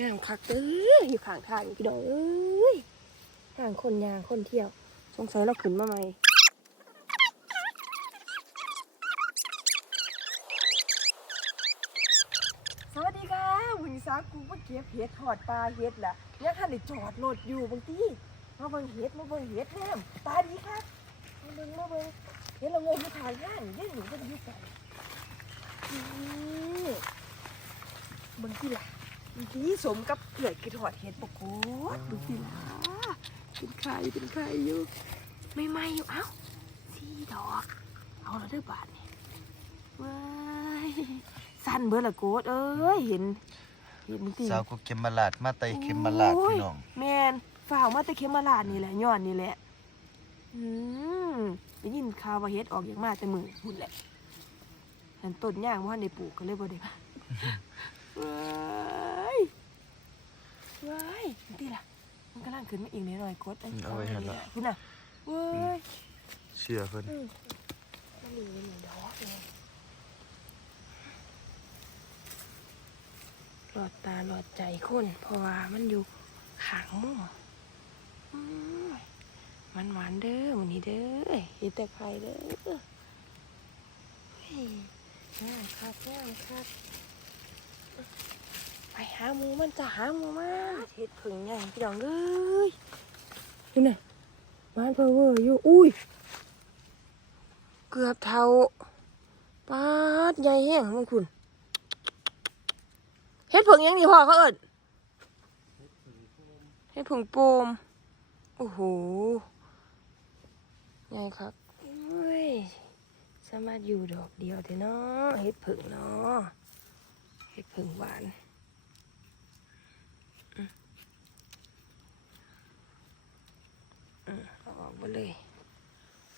งามคักเด้ออยู่ข้างทางพี่น้องเอ้ยทางคนยางคนเที่ยว สงสัยเราขึ้นมาใหมสวัสดีค่ะวันนี้สากูมาเก็บเห็ดถอดปลาเห็ดล่ะยังทันได้จอดรถอยู่บางทีมาเบิ่งเห็ดมาเบิ่งเห็ดแนมตาดีครับมาเบิ่งมาเบิ่งเห็ดเราเงยอยู่ทางย่างเดี๋ยวหนูจะไปอยู่ไกันนี่เบิ่งที่ล่ะบาง ทีสมกับเกลือกินหอดเห็ดปกโคตรดูสิล่ะเป็นไข่เป็นไข่อยู่ไม่ไหมอยู่เอ้าสี่ดอก เอาแล้วเด้อบาทนี่เว้ยสั้นเบอร์ละโกดเอ้ยเห็นเห็นมึงตีสาวก็เข็มมาลาดมาไตเข็มมาลาดพี่น้องแมนฝ่าวมาแต่เข็มมาลาดนี่แหละย้อนนี่แหละอืมได้ยินข่าวว่าเฮ็ดออกอย่างมากแต่มือหุ่นแหละหันต้นย่างว่าในได้ปลูกก็เลยบ่ได้ มาเว้ยเว้ยนี่ล่ะ มันกำลังขึ้นมาอีกนิดหน่อยกดเอาไว้ให้ละ คุณน่ะเว้ยเชื่อเพิ่นอืมมันมีหนึ่งดอกเลยหลอดตาหลอดใจคน เพราะว่ามันอยู่ขางหมุมอืมมันหวานเด้อมันนี้เด้อเห็นแต่ใครเด้อเฮ้ยงามคักงามคัก ไปหาหมูมันจะหาหมูมาเห็ดผึ่งใหญ่พี่ดองเอ้ยนี่น่ะบ้านเพอเวอร์อยู่อุ้ยเกือบเท่าปาดใหญ่แห้งมึงคุณเฮ็ดผงยังนี่พ่อเขาเอิดเฮ็ดผงโปมโอ้โหใหญ่ครับเฮ้ยสามารถอยู่ดอกเดียวเถอะเนาะเฮ็ดผึ่งเนาะเฮ็ดผึ่งหวานอืมอื มาออกมาเลย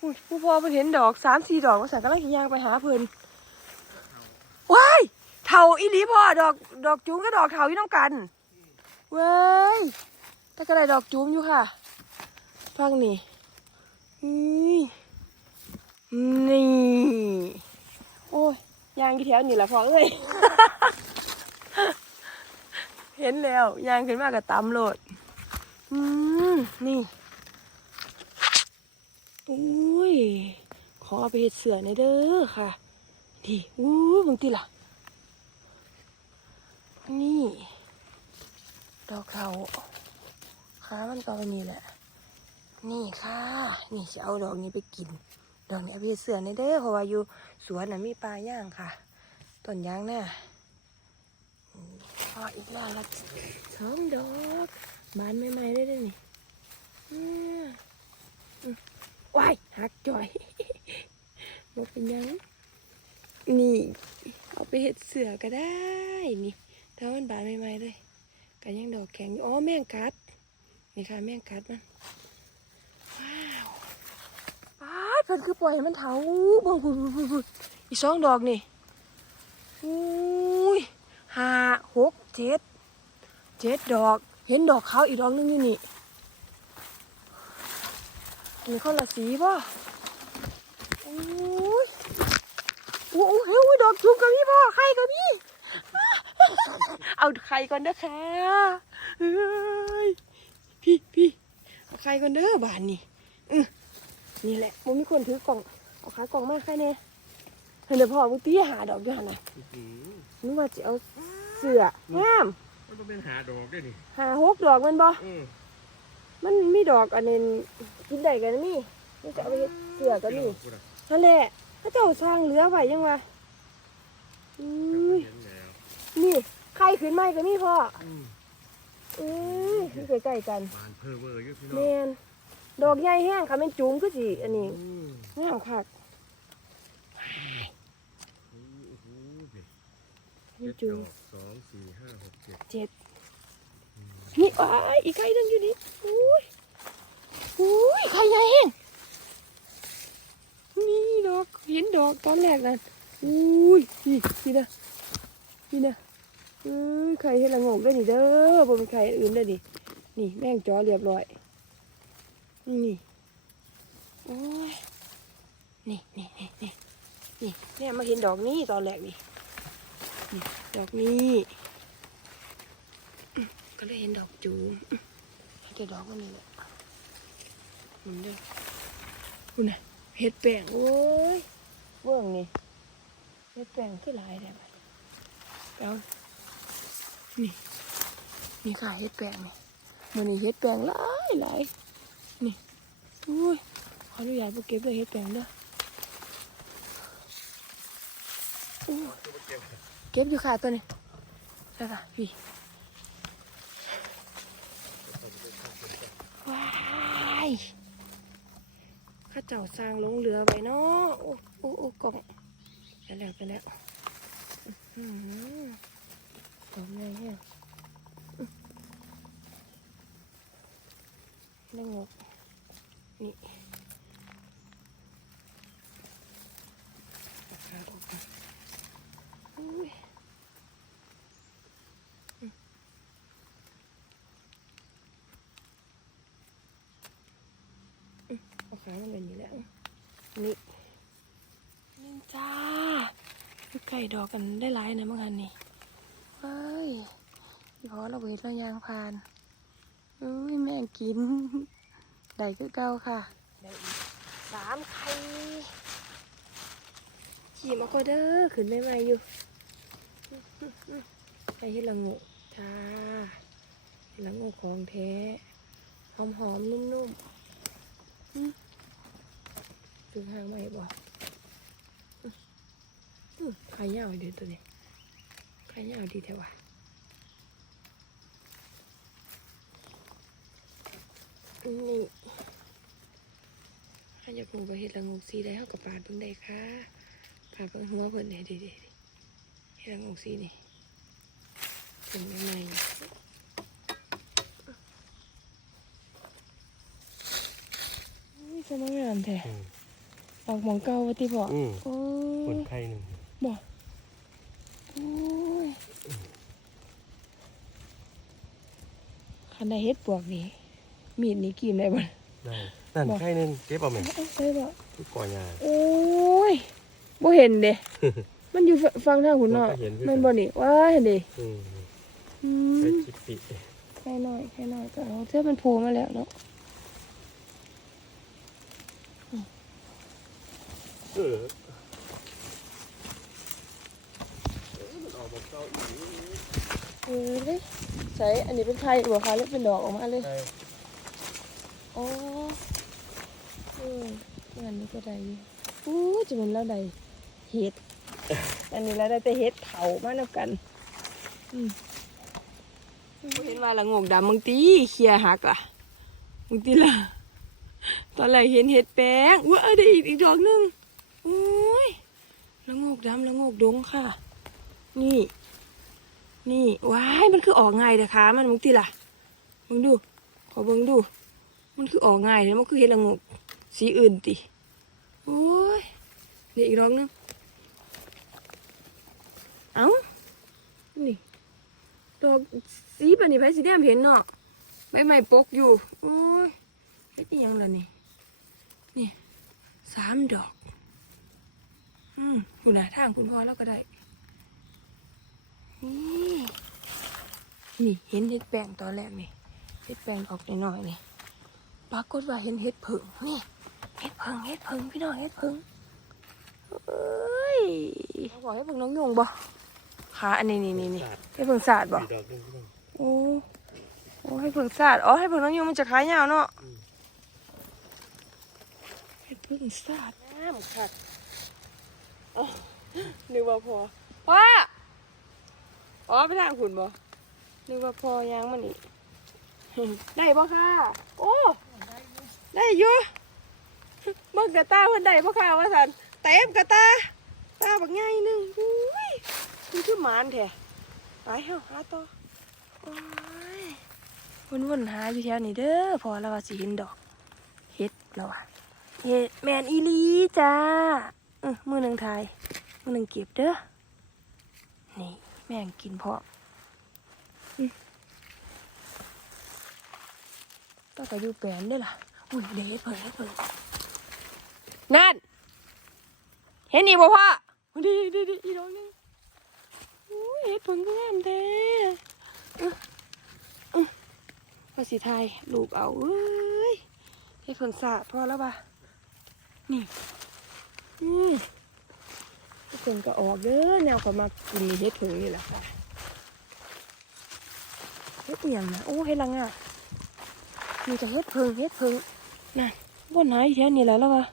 อุ้ยผู้พ่อเพิ่นเห็นดอกสามสี่ดอกว่าสันกำลังสิย่างไปหาเพิ่นว้ายเถาอีหลีพ่อดอกดอกจูมก็ดอกเถาอยู่น้ำกันเว้ยถ้าก็ได้ดอกจูมอยู่ค่ะฟังนี่นี่นี่โอ้ยยางกี่แถวนี่แหละพ่อเอ้ยเห็นแล้วยางขึ้นมากับตำโหลดอืมนี่ อุ้ย ขอเอาไปเห็ดเสือในเด้อค่ะ ดีอู้บางทีล่ะ นี่ ดอกเขาขามันก็นี่แหละ นี่ค่ะ นี่จะเอาดอกนี้ไปกิน ดอกนี้เอาไปเฮ็ดเสือในเด้อเพราะว่าอยู่สวนน่ะมีปลาย่างค่ะ ต้นยางน่ะอืมพออีกแล้วละสองดอกบานใหม่ๆได้ด้วยนี่อืม ว้ายหักจ่อยบอกเป็นยังนี่ เอาไปเห็ดเสือก็ได้นี่ถ้ามันบานใหม่ๆเลยก็ยังดอกแข็งอยู่อ๋อแมงกัดนี่ค่ะแมงกัดมันว้าวป้าเพิ่นคือปล่อยให้มันเถาบิ่งพุ่นพุ่นพุ่นอีสองดอกนี่อุ้ยห้าหกเจ็ดเจ็ดดอก เห็นดอกเขาอีกดอกนึงอยู่นี่ มีคนละสีป่ะโอ้ยโอ้โหเฮ้ยดอกจุ่มกับพี่พ่อไข่กับพี่ เอาไข่ก่อนเด้อค่ะเฮ้ยพี่พี่เอาไข่ก่อนเด้อบานนี่อือนี่แหละมันมีคนถือกล่อง เอาขากล่องมาไข่เนี่ยเห็นเดี๋ยวพ่อมึงตีหาดอกด้วยหันน่ะนึกว่าจะเอาเสืองาม มันต้องเป็นหาดอกด้วยนี่หาหกดอกแมันบ่ อืมมันมีดอกอันนึง กินได้กันนี่นี่จะเอาไปเฮ็ดเสือกันนี่กูน่ะนั่นแหละพระเจ้าสร้างเรือไว้ยังวะอุ้ยเห็นแล้วนี่ใครขึ้นไม่กันนี่พ่ออืมอุ้ยอยู่ใกล้ๆกันบานเพอเวอร์อยู่พี่น้อแมงนดอกใหญ่แห้งค่ะแม่นจุ้งก็สิอันนี้อืมงามคักโอ้โหนี่แม่นเจ็จุ้ดงดอกสองสี่ห้าหกเจ็ดเจ็ดนี่อ้ายอีกไข่หนึงอยู่นี่อุ้ย อุ้ยไข่ใหญ่แห้งนี่ดอกเห็นดอกตอนแรกนั่นอุ้ยนี่นี่นะนี่นะเอ้ยไข่เห็ดละโงกได้นี่เด้อบนไข่อื่นได้ดินี่แม่งจอเรียบร้อย นี่นี่โอ้ยนี่นี่นี่นี่นี่เนี่ยมาเห็นดอกนี้ตอนแรกนี่นี่ดอกนี้ก็เลยเห็นดอกจูมอื้อให้แต่ดอกมันนี่แหละ หมุนเด้อคุณน่ะเห็ดแป้งโอ้ยเบิ่งนี่เห็ดแป้งคือหลายแท้บัดเอานี่นี่ค่ะเห็ดแป้งนี่มันนี่เห็ดแป้งหลายหลายนี่อุ้ยขออนุญาตบ่เก็บเลยเห็ดแป้งเด้ออู้เก็บอยู่ค่ะตัวนี้ใช่ค่ะพี่ว้าย ข้าเจ้าสร้างลงเรือไปเนาะโอ้โอ้โอ้กล่องไปแล้วไปแล้วอื้อหือดอกไรเนี่ยได้งงกนี่เอาขาออกก่อนอุ้ยอืม อืมเอาขามันเป็นอย่างนี้แหล้วนี่นี่จ้าคือไก่ดอกกันได้หลายนะเมื่อกันนี่เฮ้ยพี่พอเราเวทเรายางพานอุ้ยแม่งกินได้คือเก่าค่ะได้อีกสามไข่ขี่มาก็เด้อขึ้นใหม่ๆอยู่ไปเฮ็ดละโงกจ้าเฮ็ดละโงกของแท้หอมหอมๆนุ่มๆ อืมถึงหางใหม่บ่อืมอืมไข่ยยาวดีตัวนี้ข่ยยาวดีแท้ว่ะนี่ถ้าอยากงูไปเห็ดละงูสีได้เท่ากับปาดเพิ่งได้ค่ะปาดเพิ่งหัวเพิ่นเนี่ยดีดีเห็ดละงูสีนี่ถึงใหม่ๆอุ้ยจะมางามแท้ อืมออกหมองเก่าวะติบอกอืม โอ้คนยไข้หนึ่งบอกโอ้ยคันได้เฮ็ดปวกนี่มีดนี่กินได้บ่ได้นั่นไข้หนึ่งเก็บเอาไหมเอาใช่บ่ทุกก่อยา โอ้ยบ่เห็นเด้ มันอยู่ฟังทางหุ่นเนาะบ่เห็นคือกันมันบ่นี่ว้าเห็นเด้อืมอืไปมจิบปิ แค่น้อยแค่น้อยก็เอาเสื้อมันโผล่มาแล้วเนาะ ออมันออกมาเก้าอีกเออเด้ใส่อันนี้เป็นไข่บ่คะหรือเป็นดอกออกมาเลยใช่อ๋อเอออันนี้ก็ได้อยู่อู้จะเป็นแล้วได้เห็ด อันนี้แล้วได้แต่เห็ดเผามานำกัน อืมเห็นว่าละงกดำมึงตีเคลียร์หักล่ะมึงตีล่ะ ตอนแรกเห็นเห็ดแป้งอุ้ยเอาได้อีกอีกดอกหนึงโอ้ยละงกดำละงกดงค่ะ นี่ นี่ว้ายมันคือออกง่ายเด้อคะ มันมึงตีล่ะมึงดู ขอเบิ่งดู มันคือออกง่ายเลยมันคือเห็ดละงกสีอื่นติโอ้ยเดี๋ยวอีกดอกหนึงเอ้านี่ดอกสีปานนี้ไผสีแดงเห็นเนาะใบไม้ปกอยู่โอ้ยเฮ็ดอิหยังล่ะนี่นี่สามดอก อืมคุณน่ะทางคุณพ่อแล้วก็ได้ นี่นี่เห็นเห็ดแปลงตอนแรกนี่เห็ดแปลงออกหน่อยๆนี่ปรากฏว่าเห็นเห็ดผึ่งนี่เห็ดผึ่งเห็ดผึ่งพี่น้องเห็ดผึ่งเอ้ยบอกให้เพิ่งน้องยงบ่ขาอันนี้นี่นี่นี่ให้เพิ่งสาดบ่สี่ดอกหนึ่งพี่น้องโอ้โอ้ให้เพิ่งสาดอ๋อให้เพิ่งน้องยงมันจะขายยาวเนาะอืมให้เพิ่งสาดน้ำค่ะ อ๋อนึกว่าพอว่าอ๋อไปทางขุนบ่นึกว่าพอยางมันนี่ได้บ่ค่ะ โอ้ ได้อยู่เบิ่งกระตาเพิ่นได้บ่ค่ะว่าซั่นเต็มกระตา ตาบักใหญ่หนึงอุ้ยมันคือหมานแท้ไปเฮาหาต่อโอ้ยวนๆหาอยู่แถวนี้เด้อพอแล้วว่าสิเห็นดอก เฮ็ดแล้วว่ะเฮ็ดแม่นอีหลีจ้า เออมือหนึ่งทาย มือหนึ่งเก็บเด้อ นี่ แม่งกินพอต้องไปอยู่แปลนด้อล่ะ อุ้ยเด็ดเพิ่นเด็ดเพิ่นนั่น เห็นอีกบ่พ่อดีดีดีอีกดอกหนึงอุ้ยเห็ดเพิ่งามแท้อื้ออื้ออสิไทยลูกเอาเอ้ยให้เพิ่งสาพอแล้วปะนี่ อืมให้เพิ่งก็ออกเด้อแนวก็มากินเฮ็ดเพิ่งนี่แหละค่ะเฮ็ดเอหย่างนะโอ้เฮ็ดละงามีแต่เฮ็ดเพิงเฮ็ดเพิงนั่นบ่ไหนแค่นี้แล้วล้ววะ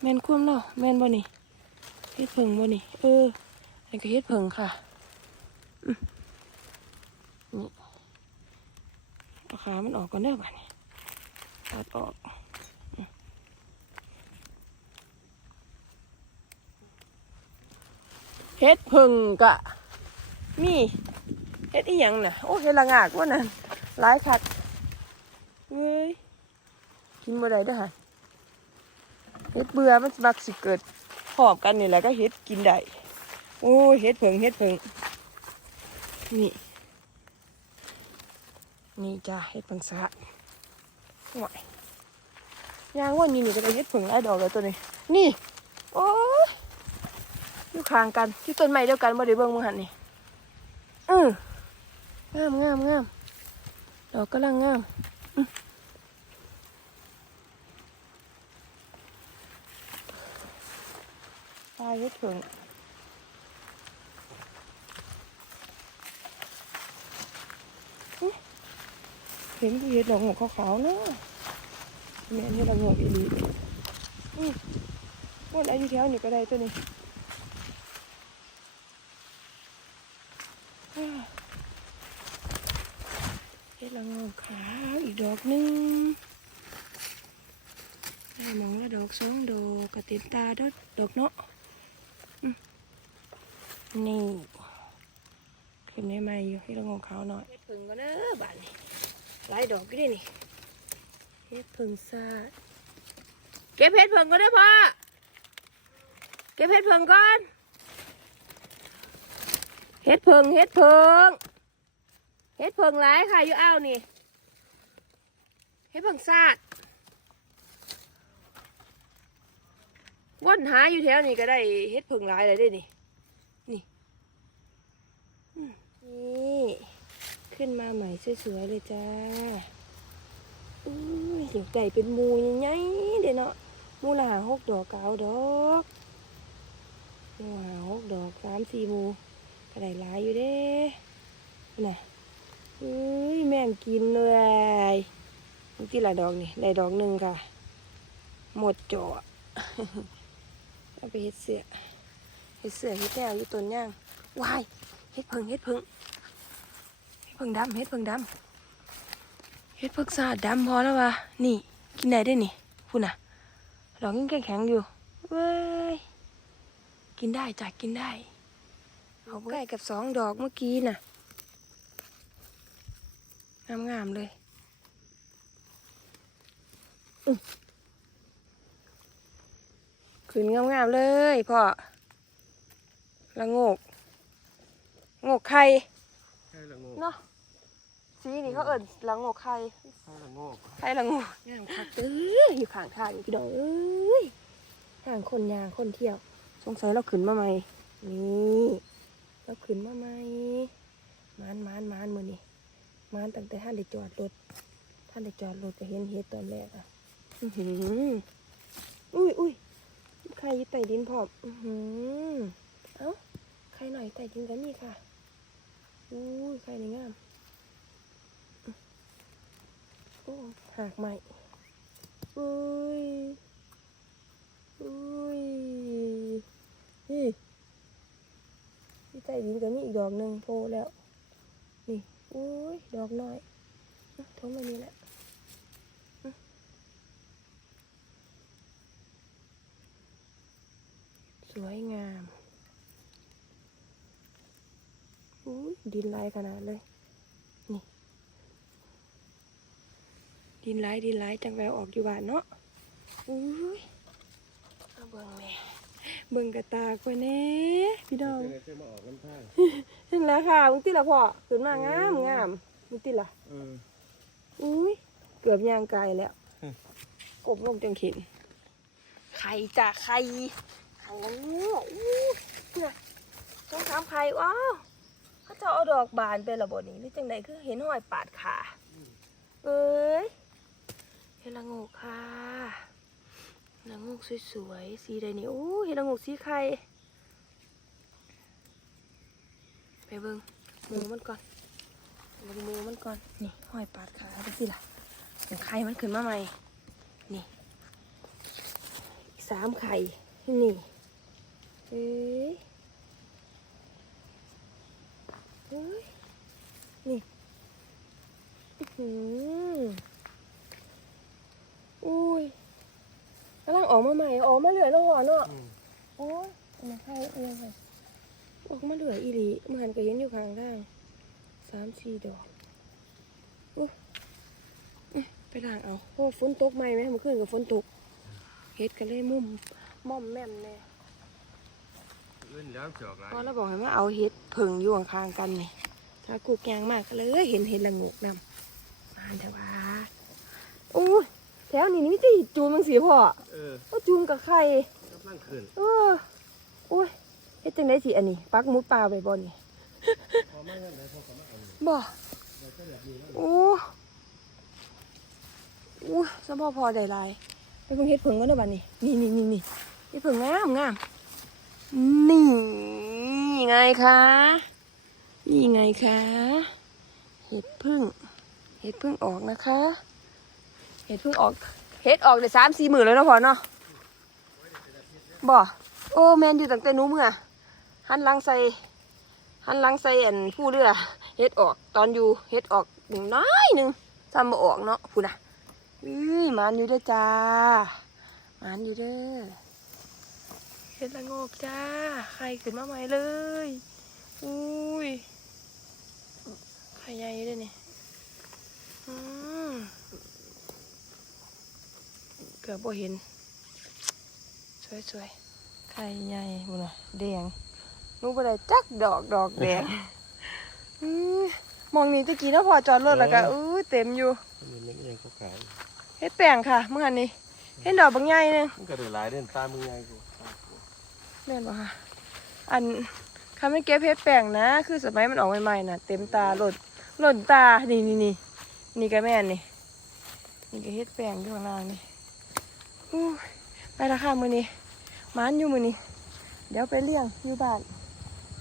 แมนควมแล้วแมนบ่นี่เฮ็ดเพิงบ่นี่เออนี่ก็เฮ็ดเพิงค่ะนี่เอาขามันออกก่อนเด้อบ้านี้ตัดออกอืม เฮ็ดผึ่งกะมีเฮ็ดอีหยังน่ะโอ้เฮ็ดละงากว่านั่นหลายคักเอ้ยกินบ่ได้เด้อฮะเฮ็ดเบื่อมันมักสิเกิดหอบกันนี่แหละก็เฮ็ดกินได้โอ้เฮ็ดผึ่งเฮ็ดผึ่งนี่นี่จ้าเห็ดผึ่งสะห่วยยางว่านี่นี่ก็ได้เห็ดผึ่งไอ้ดอกแล้วตัวนี้ นี่ โอ้ อยู่ข้างกันที่ต้นไม้เดียวกันบ่ได้เบิ่งมึงหันนี่อืองามงามงามดอกกำลังงามตายเห็ดผึ่งเห็นกูเห็ดดอกหงขาวๆเนาะแม่นเห็ดอกหงอกอีหลีอืมวันอายุแถวนี่ก็ได้ตัวนี้อ้าว เห็ดดอกหงขาวอีกดอกหนึงได้มองละดอกสองดอกกระต็มตาดอกดอกเนาะนี่ขึ้นได้ไหมอยู่เห็ดดอกหงอกขาวหน่อยเห็ดผึ่งก็เด้อบ้านนี้หลายดอกก็ได้นี่เฮ็ดเพิงซาเก็บเฮ็ดเพิงก็ได้พ่อเก็บเฮ็ดเพิงก่อนเฮ็ดเพิงเฮ็ดเพิง เฮ็ดเพิงหลายค่ะอยู่อ้าวนี่เฮ็ดเพิงซาดว่นหาอยู่แถวนี้ก็ได้เฮ็ดเพิงหลายเลยได้นี่นี่นี่ขึ้นมาใหม่สวยๆเลยจ้าอุ้ยเสียงไก่เป็นมูใหญ่ๆเด้เนาะมูละหาหกดอกเก้าดอกมูหาหกดอกสามสี่มูก็ได้หลายอยู่เด้น่ะ อ้ยแม่งกินเลยนี่ที่ละดอกนี่ได้ดอกหนึ่งค่ะ หมดจอเอาไปเฮ็ดเสือเฮ็ดเสือเฮ็ดแนวอยู่ต้นย่างวายเฮ็ดเพิงเฮ็ดเพิงเฮ็ดเพิ่งดำเฮ็ดเพิ่งดำเฮ็ดเพิ่งสาดดำพอแล้ววะนี่กินได้ด้วยนี่พูดน่ะดอกยังแข็งอยู่เว้ยกินได้จ้ะกินได้เอาใกล้กับสองดอกเมื่อกี้น่ะ งามๆเลยอื้อขึ้นงามๆเลยพ่อละโงกโงกไข่ใช่ละโงกเนาะสีนี่เขาเอิญละโงกไข่ใช่ละโงกไข่ละโงกย่างคักเด้ออยู่ข้างทางอยู่พี่ดอกเอ้ยห่างคนยางคนเที่ยว สงสัยเราขึ้นมาใหม่นี่เราขึ้นมาใหม่มานมานมานมือนี่ มานตั้งแต่ท่านได้จอดรถท่านได้จอดรถก็เห็นเฮ็ดตอนแรกอะอื้อหืออุ้ยอุ้ยไข่อยู่ใต้ดินพร้อมอือหือเอ้าไข่หน่อยใต้ดินก็มีค่ะอุ้ยไข่นี่งามโอ้หากใหม่อุ้ยอุ้ยนี่ที่ใต้ดินก็มีอีกดอกหนึ่งโผล่แล้วนี่ อุ้ยดอกน้อยอะทุ่มไปนี่แหละอะสวยงามอุ้ยดินลายขนาดเลย นี่ ดินลายดินลายจังแววออกอยู่บ้านเนาะอุ้ยเอาเบิ่งแม่เบิ่งกระตากไปแน่พี่น้องจะได้เคยมาออกน้ำทาง เห็นแล้วค่ะมึงติละพ่อขึ้นมางามงามมึงติละเอออุ้ยเกือบย่างไกลแล้วอืมกบลงจังเข็นไข่จ้ะไข่ไข่แล้วเนี่ยอู้เนี่ยต้องถามไข่ว้าวเขาจะเอาดอกบานไปละบ่นี้หรือจังใดคือเห็นห้อยปาดขาเอ้ยเห็ดละโงกค่ะละโงกสวยๆสีใดนี่โอ้เห็ดละโงกสีไข่ ไป เบิ่งหมูมันก่อนเบิ่งหมูมันก่อนนี่ห้อยปาดขาไปสิล่ะเดี๋ยวไข่มันขึ้นมาใหม่นี่อีกสามไข่นี่เอ้ยเอ้ยนี่อื้อหืออุ้ยกำลังออกมาใหม่ออกมาเหลือแล้วหัวเนาะโอ้ยอันนี้ไข่เอียงค่ะ ออกมาเหลืออีหลีมันหันก็เห็นอยู่ข้างล่างสามสี่ดอกอู้อื้อไปล้างเอาโอ้ฝนตกไหมไหมเมื่อคืนกับฝนตกเฮ็ดกันเลยมุมม่อมแม่มแน่เล่นแล้วเสือกไรพอเราบอกให้มาเอาเฮ็ดเพิงอยู่ข้างๆกันนี่ถ้ากูกยางมากก็เลยเห็นเห็ดละงกนำมาเถอะว่าอู้ยแถวนี้นี่มีแต่หิดจูนมังสีพ่อเออก็จูนกับไข่กำลังขึ้นเอออุ้ย เฮ็ดจังไดสิอันนี้ ปักหมุดปลาไปบ่นี่พอมาเงินได้พอเขามาเอาบ่โอ้อู้สมพอพอได้หลายไปเพิ่งเฮ็ดเพิงกันเด้อบัดนี้ นี่นี่นี่นี่เฮ็ดเพิงงามงามนี่ไงคะนี่ไงคะเห็ดพึ่งเห็ดพึ่งออกนะคะ เห็ดพึ่งออกเห็ดออกได้สามสี่หมื่นแล้วเนาะพอเนาะบ่โอ้แมนอยู่ตั้งแต่นู้เมื่อ หันหลังใส่หันหลังใส่อันผู้เรือเฮ็ดออก ตอนอยู่เฮ็ดออกหนึ่งน้อยหนึ่งจำมาออกเนาะพูดนะอุ้ยหมันอยู่เด้อจ้ามันอยู่เด้อเฮ็ดละโงกจ้าไข่ขึ้นมาใหม่เลย อุ้ยไข่ใหญ่อยู่เด้วยนี่อืมเกือบบ่เห็น สวยๆไข่ใหญ่บุญน่ะแดง นูไปได้จักดอกดอกแดงอื้อมองนี่ตะกี้เนาะพอจอดรถแล้วก็อู้เต็มอยู่มันเล็กเองเขาขายเฮ็ดแป้งค่ะเมื่อหันนี้เห็นดอกบางใหญ่หนึงมันก็ได้หลายเด่นตามึงไงกูแม่นบ่ค่ะ อันคำไม่เก็บเฮ็ดแป้งนะ คือสมัยมันออกใหม่ๆน่ะ เต็มตาหล่นหล่นตานี่นี่นี่นี่ก็แม่นนี่นี่ก็เฮ็ดแป้งอยู่ข้างล่างนี่อู้ยไปและค่ะมื้อนี้หมานอยู่มื้อนี้เดี๋ยวไปเลี้ยงอยู่บ้าน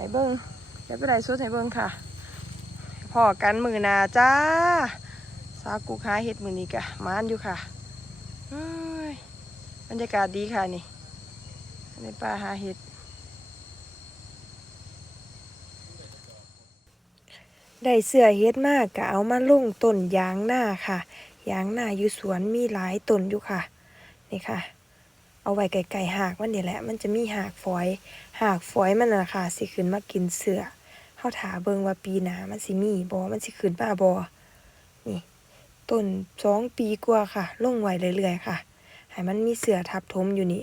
ให้เบิ่งเดี๋ยวไปไดสุดให้เบิ่งค่ะพอกันมือหนาจ้า สากุกหาเห็ดมือนี้กะมานอยู่ค่ะอ้ยบรรยากาศดีค่ะนี่ ในป่าหาเห็ด ได้เสื้อเฮ็ดมากกะเอามาลุ่งต้นยางหน้าค่ะ ยางหน้าอยู่สวนมีหลายต้นอยู่ค่ะ นี่ค่ะ เอาไว้ไกลๆหากมันนี่แหละ มันจะมีหากฝอย หากฝอยมันน่ะค่ะสิขึ้นมากินเสือเฮาถาเบิ่งว่าปีหน้ามันสิมีบ่มันสิขึ้นมาบ่นี่ต้นสองปีกว่าค่ะ ลงไว้เรื่อยๆค่ะ ให้มันมีเสือทับถมอยู่นี่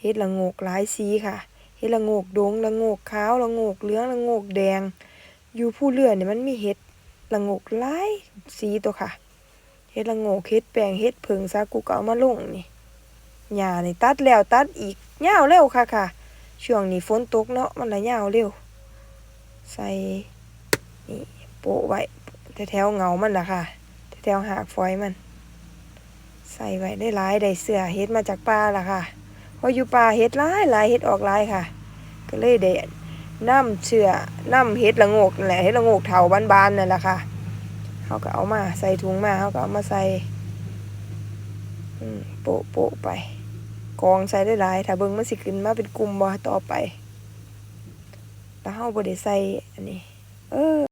เฮ็ดละโงกหลายสีค่ะเฮ็ดละโงกดงละโงกขาวละโงกเหลืองละโงกแดง อยู่ผู้เรือเนี่ยมันมีเฮ็ดละโงกหลายสีตัวค่ะเฮ็ดละโงกเฮ็ดแป้งเฮ็ดเพิงซากุก็เอามาลงนี่ หญ้านี่ตัดแล้วตัดอีกยาวเร็วค่ะค่ะ ช่วงนี้ฝนตกเนาะมันละยาวเร็ว ใส่นี่โปะไว้แถวเงามันล่ะค่ะแถวหากฝอยมัน ใส่ไว้ได้หลายได้เสือเฮ็ดมาจากป่าล่ะค่ะพออยู่ป่าเฮ็ดหลายหลายเฮ็ดออกหลายค่ะ ก็เลยได้น้ำเชื่อน้ำเฮ็ดละโงกนั่นแหละเฮ็ดละโงกเถาบานๆนั่นแหละค่ะเขาก็เอามาใส่ถุงมาเขาก็เอามาใส่โปะโปะไป กองใส่ได้หลายถ้าเบิ่งมันสิขึ้นมาเป็นกลุ่มบ่ต่อไปแต่เฮาบ่ได้ใส่อันนี้ เออ